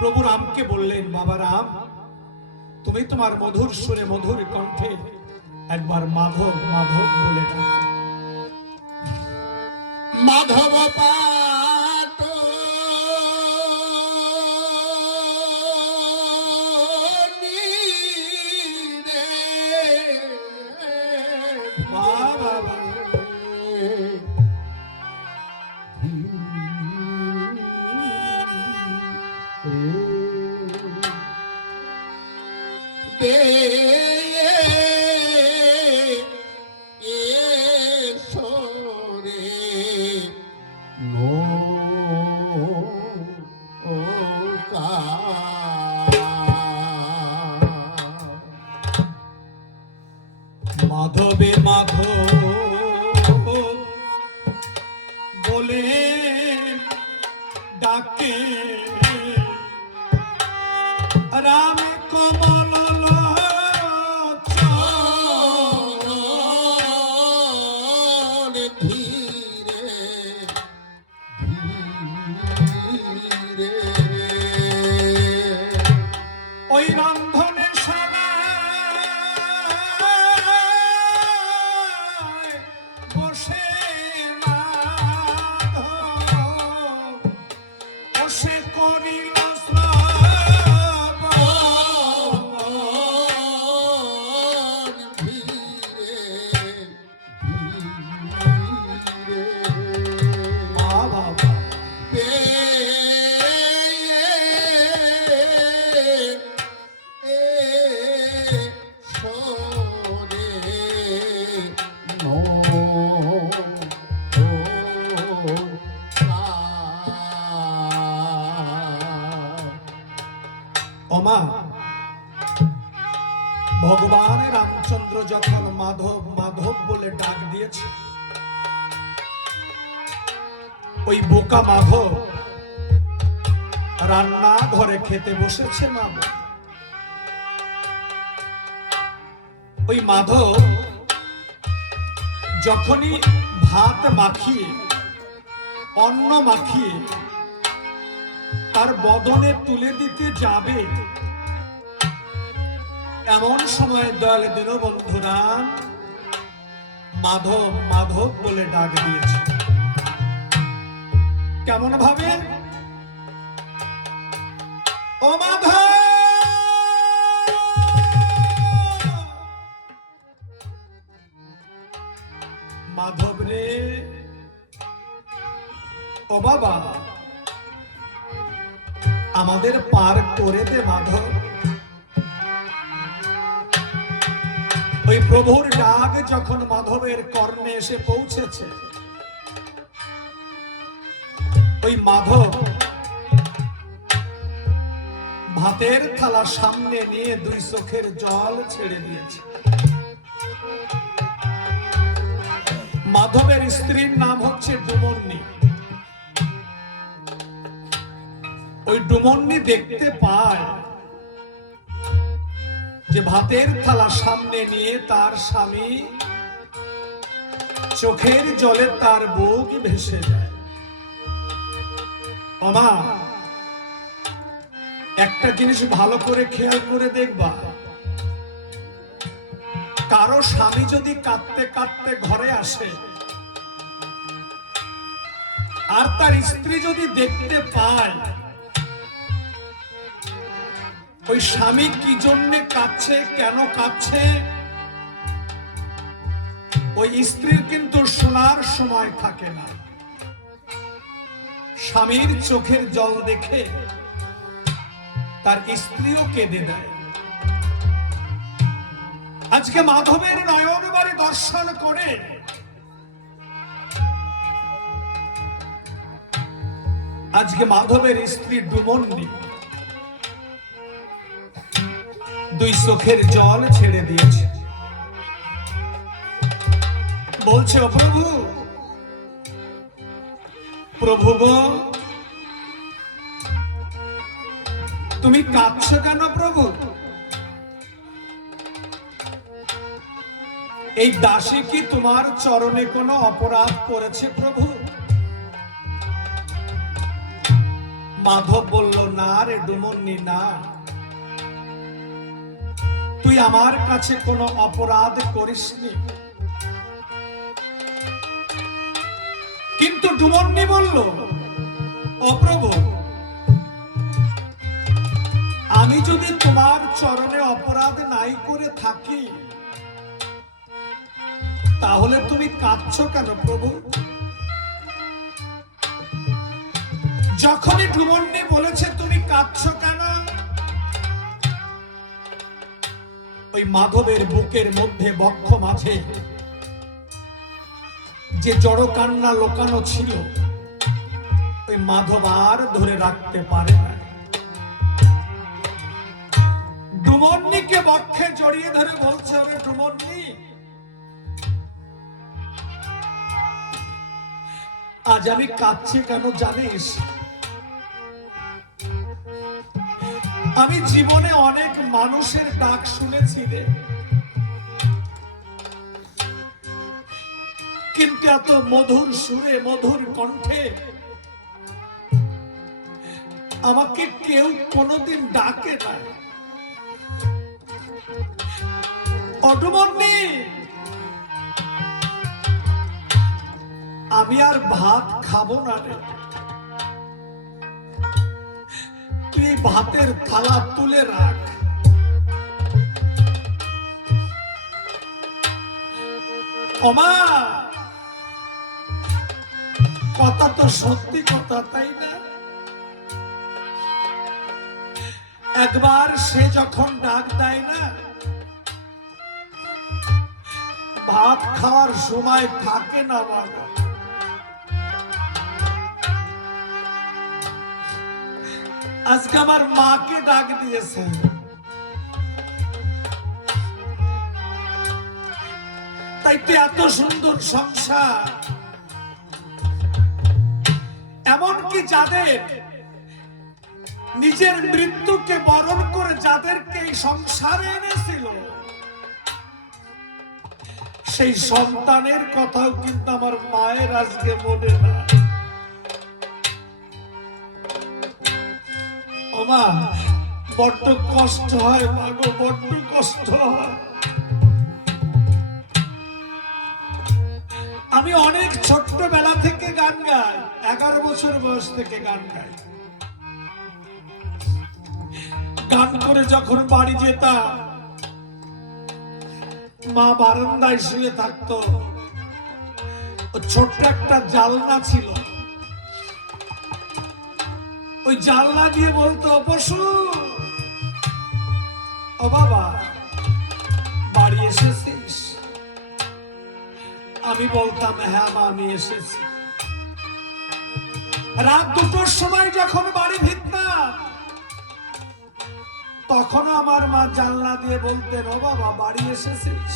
প্রভু রামকে বললেন, বাবা রাম, তুমি তোমার মধুর সুরে মধুর কণ্ঠে একবার মাধব মাধব বলে ডাকো। মাধব পাট বাবা মাধবে মাধব বলে ডাকে রাম কমল লোচন ধীরে ধীরে ওই রন্ধনে বসে বসে করিল ভগবান রামচন্দ্র যখন মাধব মাধব বলে ডাক দিয়েছে, ওই বোকা মাধব রান্না ঘরে খেতে বসেছে। ওই মাধব যখনই ভাত মাখিয়ে অন্ন মাখিয়ে তার বদনে তুলে দিতে যাবে, এমন সময় দয়াল দীনবন্ধুরা মাধব মাধব বলে ডাক দিয়েছে। কেমন ভাবে? ও মাধব, মাধব রে, ও বাবা, আমাদের পার করে দে মাধব। ওই প্রভুর ডাক যখন মাধবের কর্ণে এসে পৌঁছেছে, ওই মাধব ভাতের থালা সামনে নিয়ে দুই চোখের জল ছেড়ে দিয়েছে। মাধবের স্ত্রীর নাম হচ্ছে ডুমন্নি। ওই ডুমন্নি দেখতে পায় যে ভাতের থালা সামনে নিয়ে তার স্বামী চোখের জলে তার বুক ভেসে যায়। আমা, একটা জিনিস ভালো করে খেয়াল করে দেখবা, কারো স্বামী যদি কাঁদতে কাঁদতে ঘরে আসে আর তার স্ত্রী যদি দেখতে পায় ওই স্বামী কি জন্যে কাঁদছে, কেন কাঁদছে, ওই স্ত্রীর কিন্তু শোনার সময় থাকে না। স্বামীর চোখের জল দেখে তার স্ত্রীও কেঁদে দেয়। আজকে মাধবের নয়ন বাড়ি দর্শন করে আজকে মাধবের স্ত্রী ডুমন্নি দুই চোখের জল ছেড়ে দিয়েছে। বলছে, ও প্রভু, প্রভু গো, তুমি কাঁদছো কেন প্রভু? এই দাসী কি তোমার চরণে কোনো অপরাধ করেছে প্রভু? মাধব বলল, না রে ডুমন্নি, না, তুই আমার কাছে কোনো অপরাধ করিসনি। কিন্তু ডুমন্নি বলল, ও প্রভু, আমি যদি তোমার চরণে অপরাধ নাই করে থাকি, তাহলে তুমি কাঁদছো কেন প্রভু? যখনই ডুমন্নি বলেছে তুমি কাঁদছো কেন, ওই মাধবের বুকের মধ্যে বক্ষ মাঝে যে জড় কান্না লোকানো ছিল, ওই মাধব আর ধরে রাখতে পারে না। ডুমন্নিকে বক্ষে জড়িয়ে ধরে বলছে, ওরে ডুমন্নি, আজ আমি কাঁদছি কেন জানিস? আমি জীবনে অনেক মানুষের ডাক শুনেছি রে, কিন্তু এত মধুর সুরে মধুর কণ্ঠে আমাকে কেউ কোনোদিন ডাকে না। অডুমন্নি, আমি আর ভাত খাবো না রে, তুই ভাতের থালা তুলে রাখ। ওমা, কথা তো সত্যি কথা, তাই না? একবার সে যখন ডাক দেয় না, ভাত খাওয়ার সময় থাকে না বাবা। আজকে আমার মাকে ডাক দিয়েছেন, তাই তো এত সুন্দর সংসার। এমনকি যাদের নিজের মৃত্যুকে বরণ করে যাদেরকে এই সংসারে এনেছিল, সেই সন্তানের কথাও কিন্তু আমার মায়ের আজকে মনে না। ও মা, বড্ড কষ্ট হয় মা গো, বড্ড কষ্ট হয়। আমি অনেক ছোট্টবেলা থেকে গান গাই, 11 বছর বয়স থেকে গান গাই। গান করে যখন বাড়ি যেতাম, মা বারান্দায় শুয়ে থাকতো, ছোট্ট একটা জানলা ছিল, ওই জানলা দিয়ে বলতো, পশু, ও বাবা বাড়ি এসেছিস? আমি বলতাম, হ্যাঁ মা আমি এসেছি। রাত 2টোর সময় যখন বাড়ি ফিরতাম, তখনও আমার মা জানলা দিয়ে বলতেন, ও বাবা বাড়ি এসেছিস?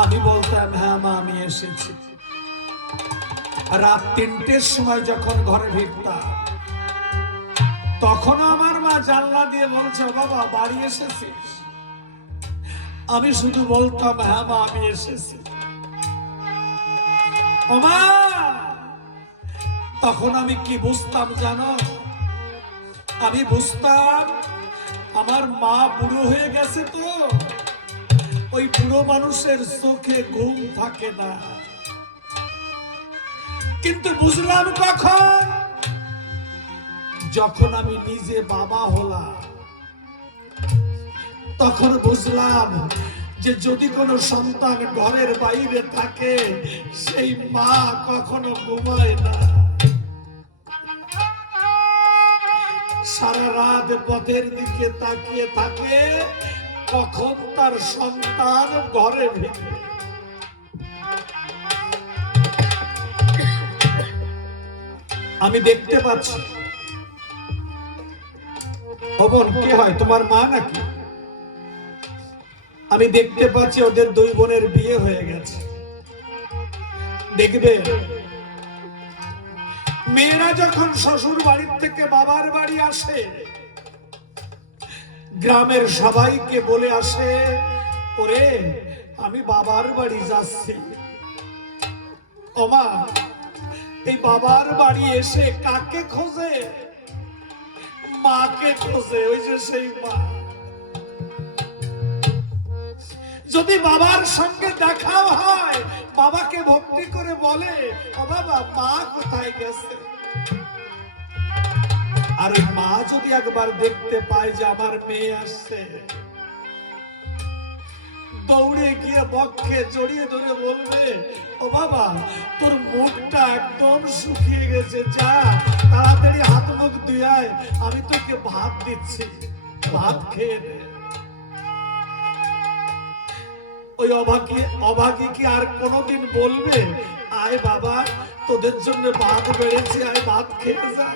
আমি বলতাম, হ্যাঁ মা আমি এসেছি। রাত 3টের সময় যখন ঘরে ফিরতাম, তখনও আমার মা জানলা দিয়ে বলছে, বাবা বাড়ি এসেছিস? আমি শুধু বলতাম, হ্যাঁ মা আমি এসেছি। ও মা, তখন আমি কি বুঝতাম জানো? আমি বুঝতাম আমার মা বুড়ো হয়ে গেছে, তো ওই বুড়ো মানুষের চোখে ঘুম থাকে না। কিন্তু বুঝলাম কখন? যখন আমি নিজে বাবা হলাম, তখন বুঝলাম যে যদি কোনো সন্তান ঘরের বাইরে থাকে, সেই মা কখনো ঘুমায় না। সারা রাত পথের দিকে তাকিয়ে থাকে, কখন তার সন্তান ঘরে ঢুকবে। আমি দেখতে পাচ্ছি, খবর কে হয়, তোমার মা নাকি? আমি দেখতে পাচ্ছি ওদের 2 বোনের বিয়ে হয়ে গেছে। দেখবে, মেয়েরা যখন শ্বশুর বাড়ির থেকে বাবার বাড়ি আসে, গ্রামের সবাইকে বলে আসে, ওরে আমি বাবার বাড়ি যাচ্ছি। ওমা, এই বাবার বাড়ি এসে কাকে খোঁজে? মাকে খোঁজে। ওই যে সেই মা, যদি বাবার সঙ্গে দেখাও হয়, বাবাকে ভক্তি করে বলে, ও বাবা, মা কোথায় গেছে? আর ওই মা যদি একবার দেখতে পায় যে আমার মেয়ে আসছে, দৌড়ে গিয়ে বক্ষে জড়িয়ে ধরে বলবে, ও বাবা, তোর মুখটা একদম শুকিয়ে গেছে, যা তাড়াতাড়ি হাত মুখ ধুয়ায়, আমি তোকে ভাত দিচ্ছি, ভাত খেয়ে নে। ওই অভাগী কি আর কোনোদিন বলবে, আয় বাবা, তোদের জন্য ভাত বেড়েছি, আয় ভাত খেয়ে যা?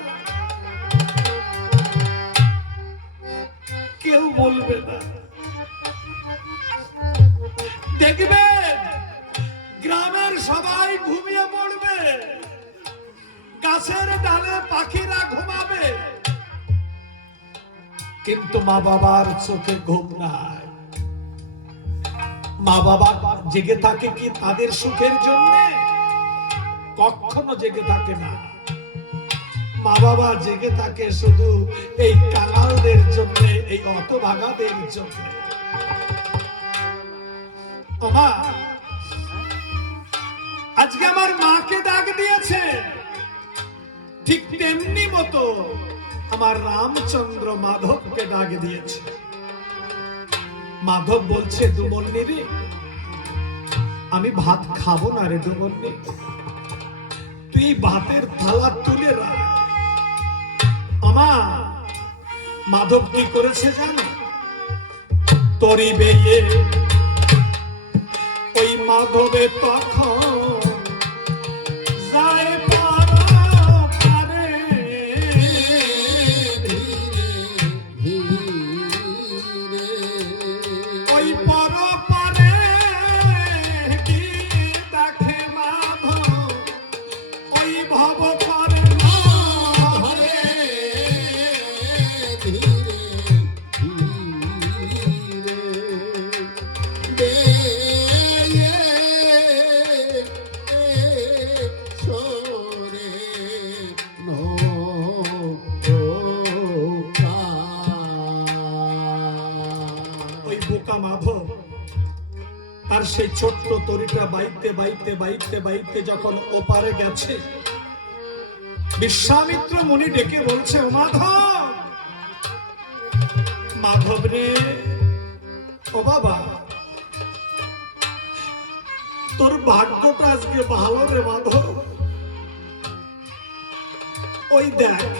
কেউ বলবে না। দেখবেন গ্রামের সবাই ঘুমিয়ে পড়বে, গাছের ডালে পাখিরা ঘুমাবে, কিন্তু মা বাবার চোখে ঘুম নাই। মা বাবা জেগে থাকে কি তাদের সুখের জন্য? কখনো জেগে থাকে না। মা বাবা জেগে থাকে শুধু এই কাঙালদের জন্য, এই হতভাগাদের জন্য। মা আজকে আমার মাকে ডাক দিয়েছে, ঠিক তেমনি মতো আমার রামচন্দ্র মাধবকে ডাক দিয়েছে। মাধব বলছে, দুমন্নি রে, আমি ভাত খাবো না রে দুমন্নি, তুই ভাতের থালা তুলে রাখ। আমা মাধব কি করেছে জানো? তরি বেয়ে ওই মাধবে তখন যায় পারে, ওই পর পারে কি দেখে মাধব, ওই ভব পারে মাধব। আর সেই ছোট্ট তরিটা বাইতে বাইতে বাইতে বাইতে যখন ওপারে গেছে, বিশ্বামিত্র মুনি ডেকে বলছে, ও মাধব, মাধব রে, ও বাবা, তোর ভাগ্যটা আজকে ভালো রে মাধব। ওই দেখ,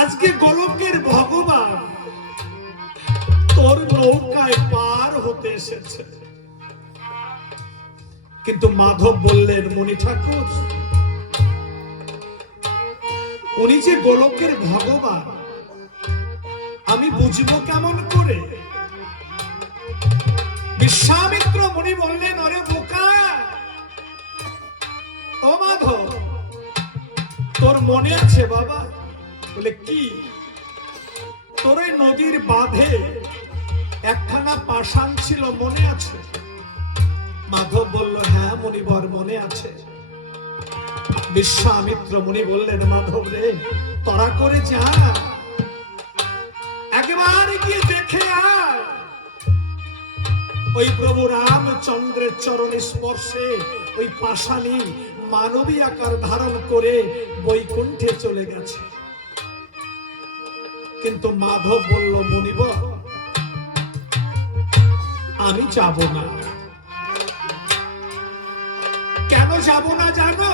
আজকে গোলকের ভগবান তোর নৌকায় পার হতে এসেছে। কিন্তু মাধব বললেন, মুনি ঠাকুর, উনি যে গোলকের ভগবান আমি বুঝবো কেমন করে? বিশ্বামিত্র মুনি বললেন, ওরে বোকা, ও মাধব, তোর মনে আছে বাবা? বলে কি? তোর ওই নদীর বাঁধে একখানা পাষাণ ছিল, মনে আছে? মাধব বলল, হ্যাঁ মুনিবর, মনে আছে। বিশ্বামিত্র মুনি বললেন, মাধব রে, তড়া করে যা, একবার গিয়ে দেখে আয়। ওই প্রভু রামচন্দ্রের চরণ স্পর্শে ওই পাষাণী মানবী আকার ধারণ করে বৈকুণ্ঠে চলে গেছে। কিন্তু মাধব বলল, মুনিবর, আমি যাব না। কেন যাব না জানো?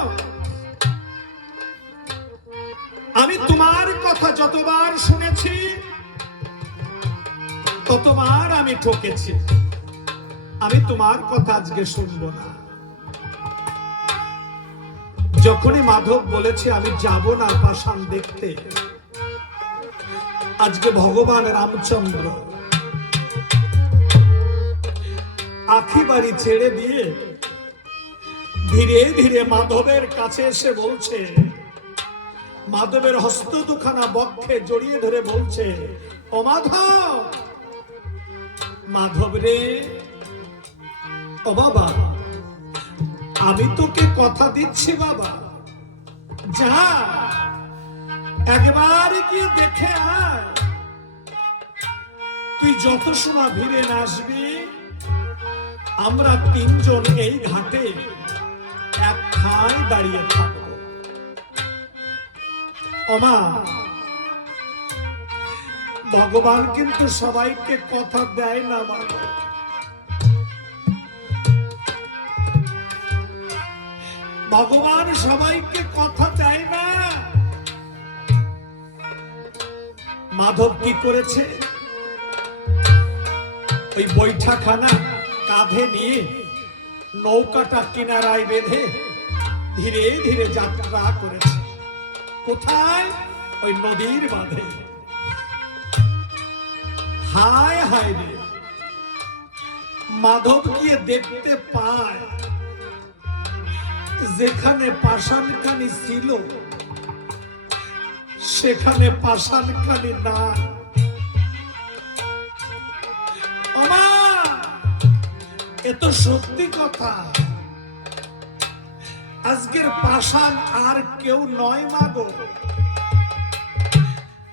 আমি তোমার কথা যতবার শুনেছি ততবার আমি ঠকেছি। আমি তোমার কথা আজকে শুনব না। যখনই মাধব বলেছে আমি যাব না পাষাণ দেখতে, আজকে ভগবান রামচন্দ্র আখি বাড়ি ছেড়ে দিয়ে ধীরে ধীরে মাধবের কাছে এসে বলছে, মাধবের হস্ত দুখানা বক্ষে জড়িয়ে ধরে বলছে, ও মাধব, মাধব রে, ও বাবা, আমি তোকে কথা দিচ্ছি বাবা, যা একবার গিয়ে দেখে আয়। তুই যত সময় ভিড়ে আসবি, আমরা তিনজন এই ঘাটে এক ঠায় দাঁড়িয়ে থাকবো। ওমা, ভগবান কিন্তু সবাইকে কথা দেয় না মা। ভগবান সবাইকে কথা দেয় না। মাধব কি করেছে? ওই বৈঠাখানা কাঁধে নিয়ে নৌকাটা কিনারায় বেঁধে ধীরে ধীরে যাত্রা করেছে। কোথায়? ওই নদীর বাঁধে। হায় হায় রে, মাধব গিয়ে দেখতে পায় যেখানে পাষাণখানি ছিল সেখানে পাষাণখানি না। ওমা, এ তো সত্যি কথা। আজকের পাষাণ আর কেউ নয় মাগো,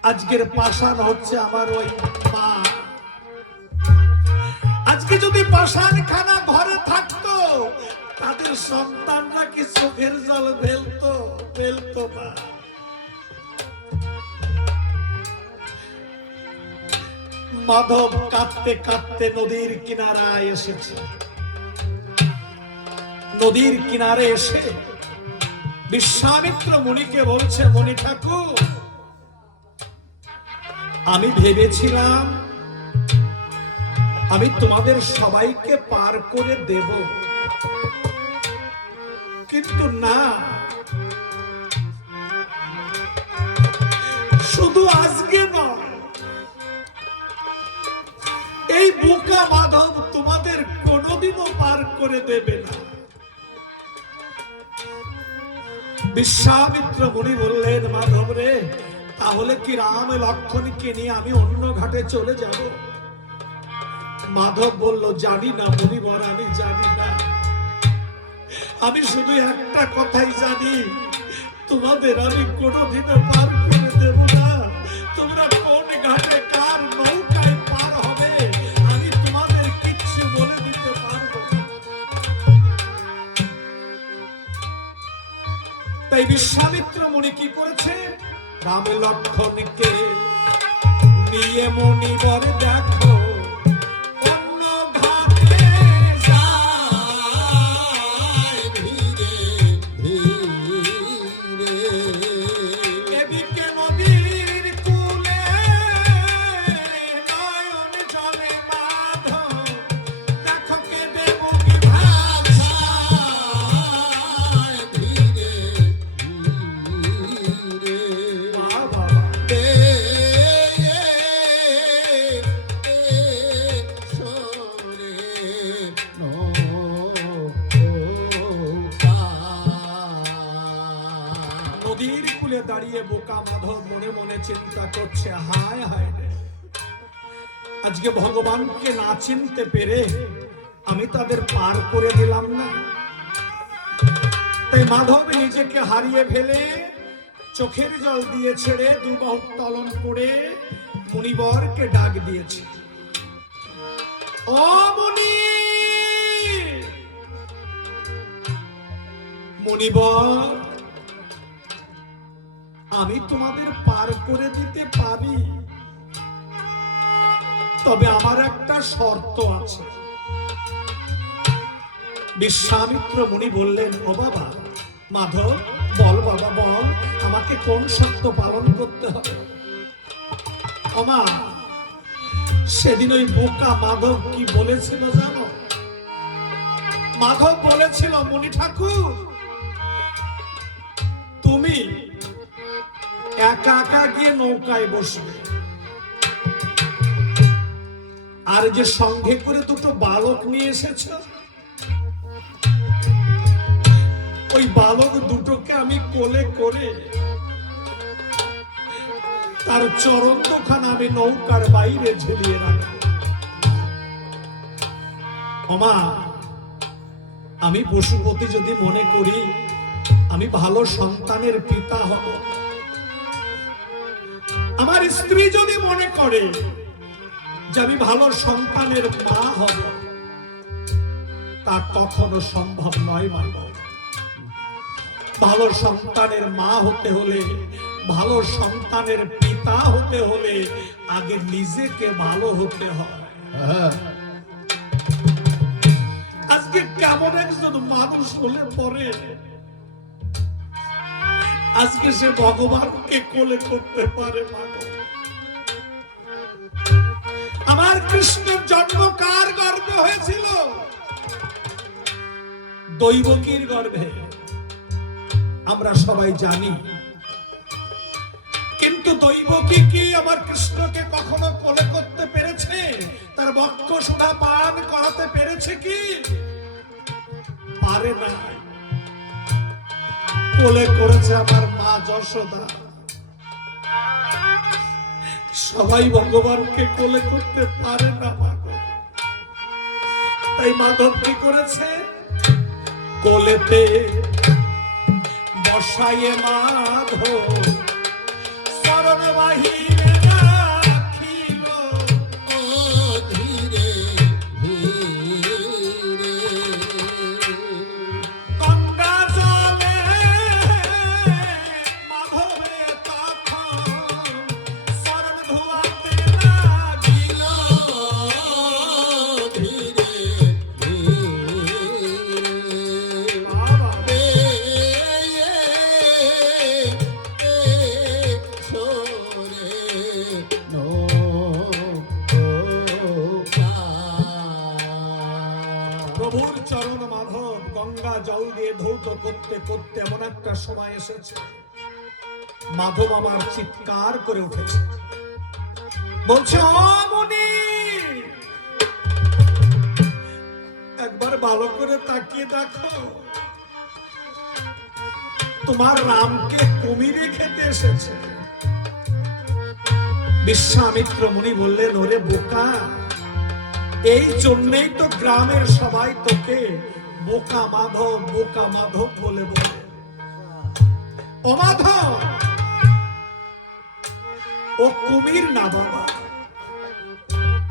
আজকের পাষাণ হচ্ছে আমার ওই মা। আজকে যদি পাষাণখানা ঘরে থাকতো, তাদের সন্তানরা কি চোখের জল ফেলতো না। মাধব কাঁদতে কাঁদতে নদীর কিনারায় এসেছে। নদীর কিনারে এসে বিশ্বামিত্র মুনিকে বলছে, মুনি ঠাকুর, আমি ভেবেছিলাম আমি তোমাদের সবাইকে পার করে দেব, কিন্তু না, শুধু আজকে নয়, এই বোকা মাধব তোমাদের কোনোদিনও পার করে দেবে না। বিশ্বামিত্র মুনি বললেন, মাধব রে, তাহলে কি রাম লক্ষ্মণকে নিয়ে আমি অন্য ঘাটে চলে যাব? মাধব বলল, জানি না মুনিবর, আমি জানি না। আমি শুধু একটা কথাই জানি, তোমাদের আমি কোনোদিনও পার করে দেব না। তোমরা কোন ঘাটে কার নৌকায় পার হবে আমি তোমাদের কিচ্ছু বলে দিতে পারবো না। তাই বিশ্বামিত্র মুনি কি করেছে? রাম লক্ষ্মণকে নিয়ে মুনিবর দেখো অন্য ঘাটে যায় ধীরে ধীরে এদিকে নদীর কূলে নয়ন জলে মাধব দেখো কে দেব কি ভাষায় ধীরে ধীরে বাবা। নদীর কূলে দাঁড়িয়ে বোকা মাধব মনে মনে চিন্তা করছে, হায় হায় রে, আজকে ভগবানকে না চিনতে পেরে আমি তাদের পার করে দিলাম না। তাই মাধব নিজেকে হারিয়ে ফেলে চোখের জল দিয়ে ছেড়ে দুবাহু উত্তোলন করে মুনিবরকে ডাক দিয়েছে, ও মুনি। মুনিবর, আমি তোমাদের পার করে দিতে পারি, তবে আমার একটা শর্ত আছে। বিশ্বামিত্র মুনি বললেন, ও বাবা মাধব, বল বাবা বল, আমাকে কোন শর্ত পালন করতে হবে? ওমা, সেদিন ওই বোকা মাধব কি বলেছিল জানো? মাধব বলেছিল, মুনি ঠাকুর, তুমি একা একা গিয়ে নৌকায় বসবে, আর যে সঙ্গে করে দুটো বালক নিয়ে এসেছ, ওই বালক দুটোকে আমি কোলে করে তার চরণ দুখানা আমি নৌকার বাইরে ঝুলিয়ে রাখবো। ওমা, আমি পশুপতি যদি মনে করি আমি ভালো সন্তানের পিতা হব, আমার স্ত্রী যদি মনে করে যে আমি ভালো সন্তানের মা হব, তা কখনো সম্ভব নয়। মানব ভালো সন্তানের মা হতে হলে, ভালো সন্তানের পিতা হতে হলে আগে নিজেকে ভালো হতে হয়। আজকে কেমন একজন মানুষ হলে পরে আজকে সে ভগবানকে কোলে করতে পারে। আমার কৃষ্ণের জন্ম কার গর্ভে হয়েছিল? দৈবকীর গর্ভে, আমরা সবাই জানি। কিন্তু দৈবকী কি আমার কৃষ্ণকে কখনো কোলে করতে পেরেছে? তার বক্ষ সুধা পান করাতে পেরেছে কি? পারে না। কোলে করেছে আমার মা যশোদা। সবাই ভগবানকে কোলে করতে পারে না। তাই মাধব কি করেছে? কোলেতে বসাইয়ে মাধব শরণ বাহিরে রাখিল। ও ধীরে ধীরে গঙ্গা জলে মাধবে তখন শরণ ধোয়াতে লাগিল। ধীরে ধীরে বাবা প্রভুর চরণ মাধব গঙ্গা জল দিয়ে ধৌত করতে করতে এমন একটা সময় এসেছে, মাধব আমার চিৎকার করে উঠেছে, বলছে ও মুনি, একবার ভালো করে তাকিয়ে দেখো, তোমার রামকে কুমিরে খেতে এসেছে। বিশ্বামিত্র মুনি বললেন, ওরে বোকা, এই জন্যই তো গ্রামের সবাই তোকে বোকা মাধব বলে বলে। ও মাধব, ও কুমির না বাবা,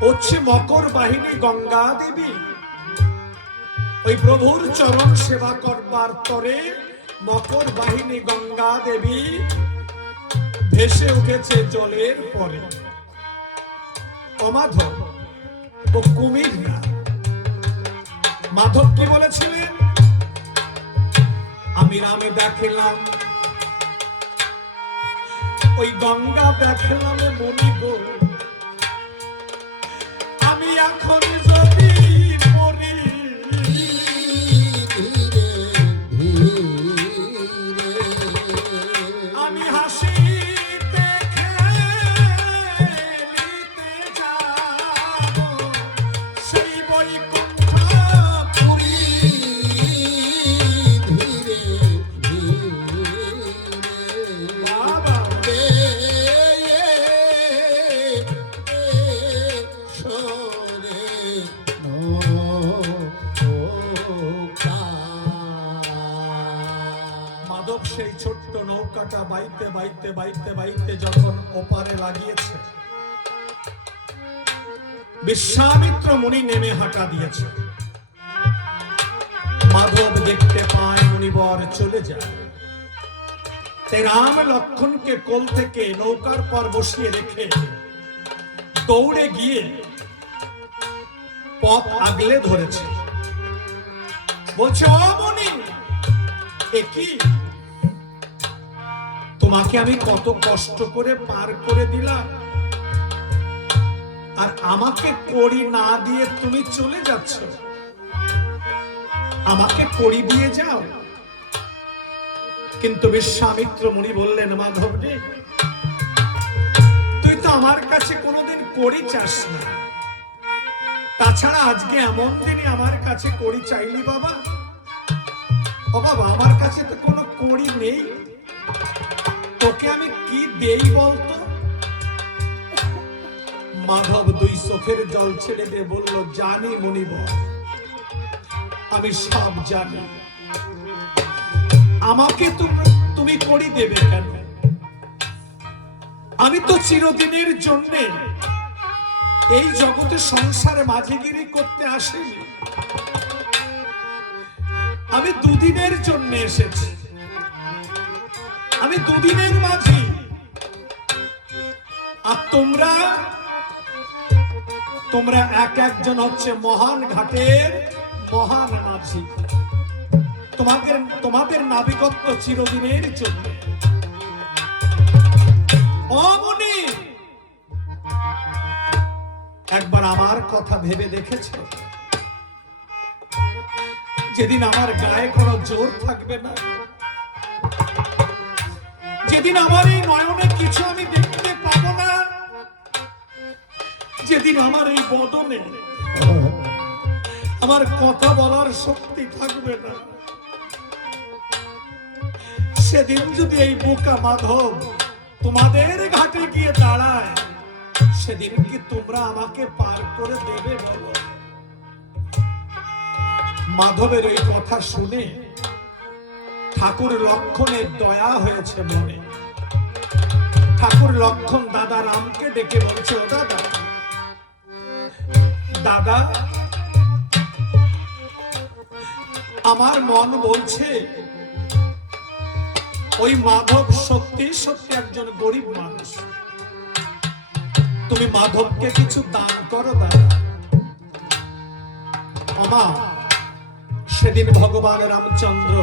হচ্ছে মকর বাহিনী গঙ্গা দেবী। ওই প্রভুর চরণ সেবা করবার তরে মকর বাহিনী গঙ্গা দেবী ভেসে উঠেছে জলের পরে। ও মাধব, ও কুমির না। মাধব কি বলেছিলেন? আমি রামে দেখলাম, ওই গঙ্গা দেখলাম মনি গো, আমি এখন যদি মরি, আমি হাসিতে খেলিতে যাব সেই বৈকুণ্ঠপুরী। বাবা মাধব সেই ছোট্ট নৌকাটা বাইতে বাইতে বাইতে বাইতে যখন ওপারে লাগিয়েছে, বিশ্বামিত্র মুনি নেমে হাঁটা দিয়েছে। মাধব দেখতে পায় মুনিবর চলে যায়। তাই রাম লক্ষণকে কোল থেকে নৌকার পর বসিয়ে রেখে দৌড়ে গিয়ে পথ আগলে ধরেছে। বলছে, ও মুনি, এ কি? তোমাকে আমি কত কষ্ট করে পার করে দিলাম, আর আমাকে কড়ি না দিয়ে তুমি চলে যাচ্ছ। আমাকে কড়ি দিয়ে যাও। কিন্তু বিশ্বামিত্র মুনি বললেন, মাধব রে, তুই তো আমার কাছে কোনোদিন কড়ি চাস না, তাছাড়া আজকে এমন দিনে আমার কাছে কড়ি চাইলি বাবা? ও বাবা, আমার কাছে তো কোনো কড়ি নেই, তোকে আমি কি দেই বলতো? মাধব দুই চোখের জল ছেড়ে দিয়ে বলল, জানি মুনিবর, আমি সব জানি। আমাকে তুমি করি দেবে কেন? আমি তো চিরদিনের জন্যে এই জগতে সংসারে মাঝিগিরি করতে আসিনি। আমি দুদিনের জন্য এসেছি। আমি দুদিনের মাঝি। আর তোমরা এক একজন হচ্ছে মহান ঘাটের মহান মাঝি। তোমাদের নাবিকত্ব চিরদিনের জন্য। অমনি একবার আমার কথা ভেবে দেখেছ? যেদিন আমার গায়ে কোনো জোর থাকবে না, যেদিন আমার এই নয়নে কিছু আমি দেখতে পাবো না, যেদিন আমার এই বদনে আমার কথা বলার শক্তি থাকবে না, সেদিন যদি এই বোকা মাধব তোমাদের ঘাটে গিয়ে দাঁড়ায়, সেদিন কি তোমরা আমাকে পার করে দেবে বলো? মাধবের এই কথা শুনে ঠাকুর লক্ষণের দয়া হয়েছে মনে। ঠাকুর লক্ষণ দাদা রামকে ডেকে বলছে, ও দাদা, দাদা, আমার মন বলছে ওই মাধব সত্যি সত্যি একজন গরিব মানুষ। তুমি মাধবকে কিছু দান করো দাদা। আমা, সেদিন ভগবান রামচন্দ্র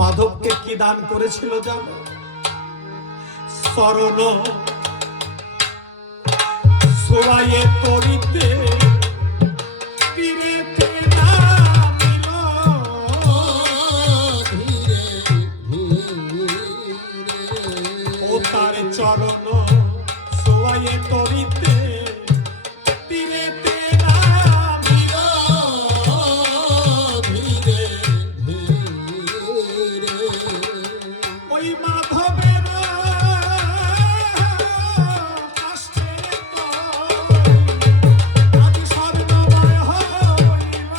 মাধবকে কি দান করেছিল জানো? শরণ সোয়ায়ে তরিতে তীরেতে নামিল। ও তার চরণ সোয়ায়ে তরিতে তীরেতে নামিল। ওই মাধবের কাছে তো আজ স্বর্ণময় হইল।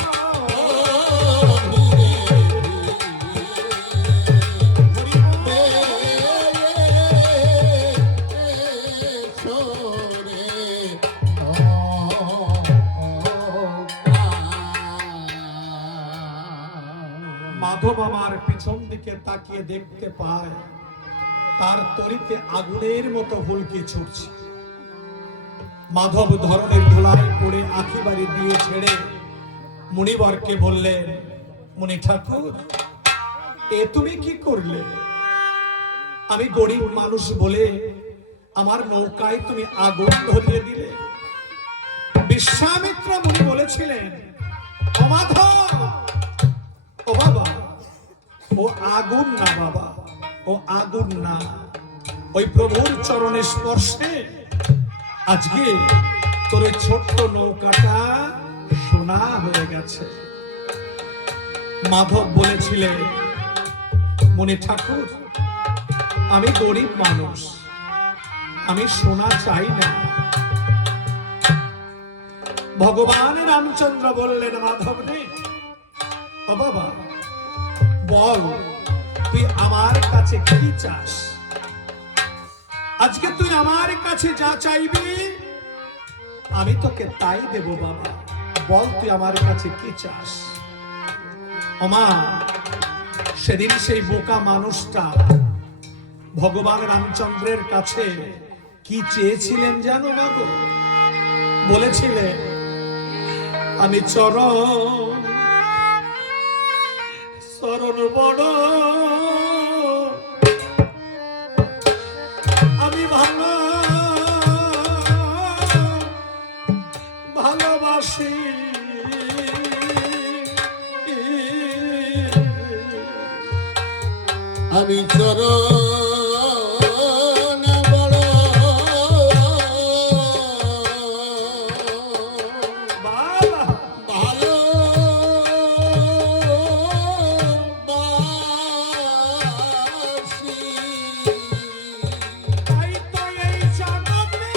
মাধব আমার পিছন দিকে তাকিয়ে দেখতে পায় তার তরিতে আগুনের মতো হুলকি ছুটছে। মাধব ধরনের ধুলায় পড়ে আঁখি বাড়ি দিয়ে ছেড়ে মুনিবরকে বললেন, মুনি ঠাকুর, এ তুমি কি করলে? আমি গরিব মানুষ বলে আমার নৌকায় তুমি আগুন ধরিয়ে দিলে। বিশ্বামিত্র মুনি বলেছিলেন, ও মাধব, ও বাবা, ও আগুন না বাবা, ও আগুন না। ওই প্রভুর চরণে স্পর্শে আজকে তোর ছোট্ট নৌকাটা সোনা হয়ে গেছে। মাধব বলেছিলেন, মুনি ঠাকুর, আমি গরিব মানুষ, আমি সোনা চাই না। ভগবান রামচন্দ্র বললেন, মাধব নে, ও বাবা, বল তুই আমার কাছে কি চাস? আজকে তুই আমার কাছে যা চাইবি আমি তোকে তাই দেব বাবা। বল তুই আমার কাছে কি চাস? ওমা, সেদিন সেই বোকা মানুষটা ভগবান রামচন্দ্রের কাছে কি চেয়েছিলেন জানো বাবু? বলেছিলেন, আমি চরণ শরণ বড়, আমি ভালোবাসি। আমি চরণ বড় বাবা, ভালো তাই তো এই জগতে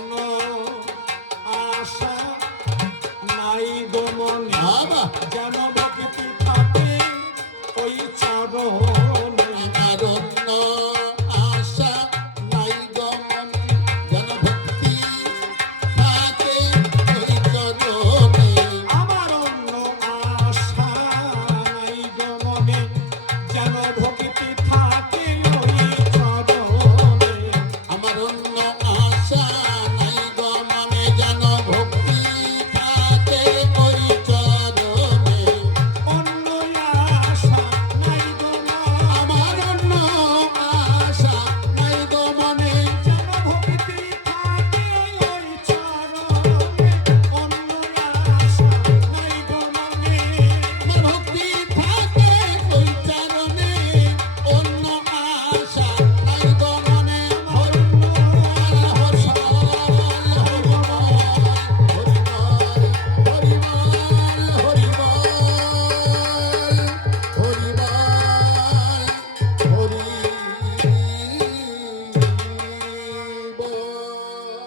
অন্য আশা নাই গো মনে বাবা যেন